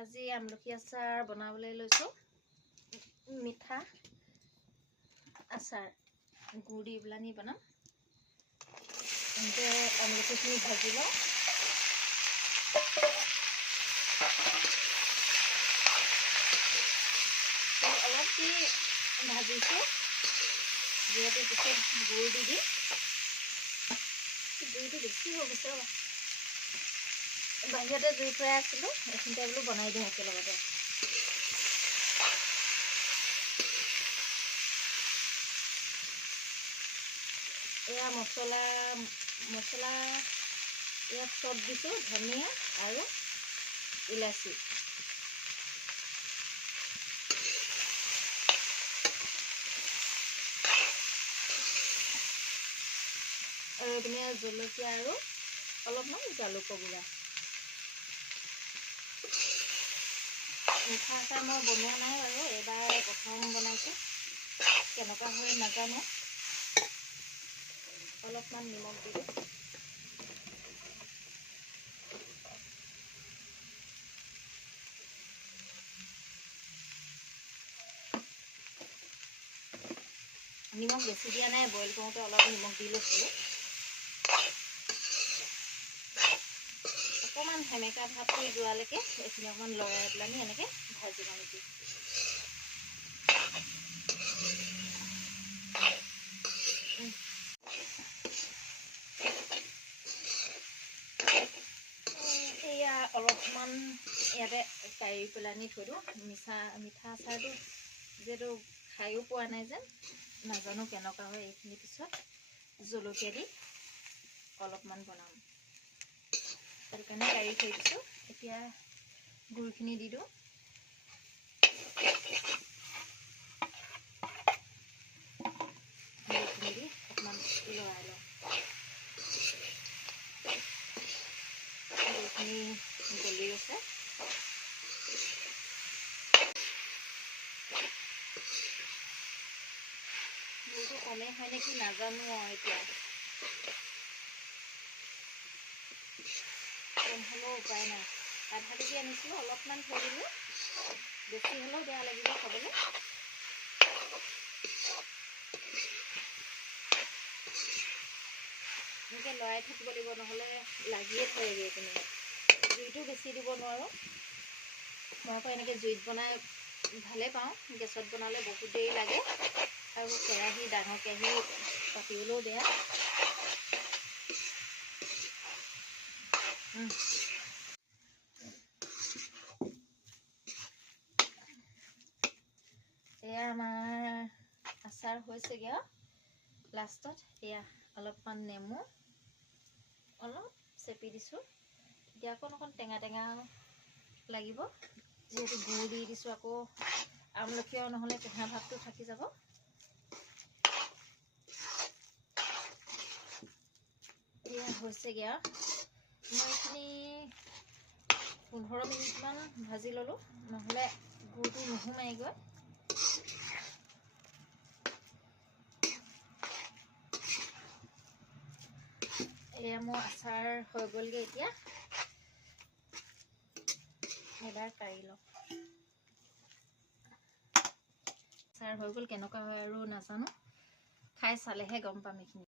আজি আমলখি আচাৰ বনাবলৈ লৈছোঁ। মিঠা আচাৰ গুড় দি পেলাই বনাম। এনেকৈ আমলখিখিনি ভাজি লওঁ। অলপ দি ভাজিছোঁ, যিহেতু পিছত গুড় দি দিম। গুড়টো বেছি হৈ গৈছে, বাহিৰতে জুই থৈ আছিলোঁ, এইখিনিতে বোলো বনাই দিওঁ একেলগতে। এয়া মছলা ইয়াত চব দিছোঁ, ধনিয়া আৰু ইলাচি। আৰু এইপিনে জলকীয়া আৰু অলপমান জালুকৰ গুড়া। মিঠা আচাৰ মই বনোৱা নাই বাৰু, এইবাৰ প্ৰথম বনাইছোঁ। কেনেকুৱা হয় নাজানো। অলপমান নিমখ দিলোঁ। নিমখ বেছি দিয়া নাই, বইল কৰোঁতে অলপ নিমখ দি লৈছিলোঁ। অকণমান সেমেকা ভাৱটো যোৱালৈকে এইখিনি অকণমান লৰাই পেলাই এনেকৈ ভাজি ল'ম নেকি। এয়া অলপমান ইয়াতে কাঢ়ি পেলাই থৈ দিওঁ। মিঠা আচাৰটো যিহেতু খায়ো পোৱা নাই যেন, নাজানো কেনেকুৱা হয়। এইখিনি পিছত জলকীয়া দি অলপমান বনাম, সেইটো কাৰণে কাঢ়ি থৈ দিছোঁ। এতিয়া গুড়খিনি দি দিওঁ। গুড়খিনি দি অকণমান লৰাই লওঁ। গুড়খিনি গলি গৈছে। গুড়টো কমেই হয় নেকি নাজানো আৰু এতিয়া। কম হ'লেও উপায় নাই। আধা কেজি আনিছিলোঁ, অলপমান থৈ দিলোঁ। বেছি হ'লেও বেয়া লাগিব খাবলৈ। এনেকৈ লৰাই থাকিব লাগিব, নহ'লে লাগিয়ে থয়গৈ এইপিনে। জুইটো বেছি দিব নোৱাৰোঁ। মই আকৌ এনেকৈ জুইত বনাই ভালেই পাওঁ। গেছত বনালে বহুত দেৰি লাগে, আৰু কেৰাহী ডাঙৰ কেৰাহী পাতিবলৈও বেয়া। এয়া আমাৰ আচাৰ হৈছেগৈ আৰু লাষ্টত এয়া অলপমান নেমু অলপ চেপি দিছোঁ। এতিয়া অকণ টেঙা টেঙা লাগিব, যিহেতু গুড় দি দিছোঁ। আকৌ আমলখিও নহ'লে টেঙা ভাৱটো থাকি যাব। এয়া হৈছেগৈ আৰু মই এইখিনি 15 মিনিটমান ভাজি ল'লোঁ, নহ'লে গুড়টো নুসুমাইগৈ। এয়া মোৰ আচাৰ হৈ গ'লগৈ। এতিয়া এবাৰ কাঢ়ি লওঁ। আচাৰ হৈ গ'ল, কেনেকুৱা হয় আৰু নাজানো, খাই চালেহে গম পাম এইখিনি।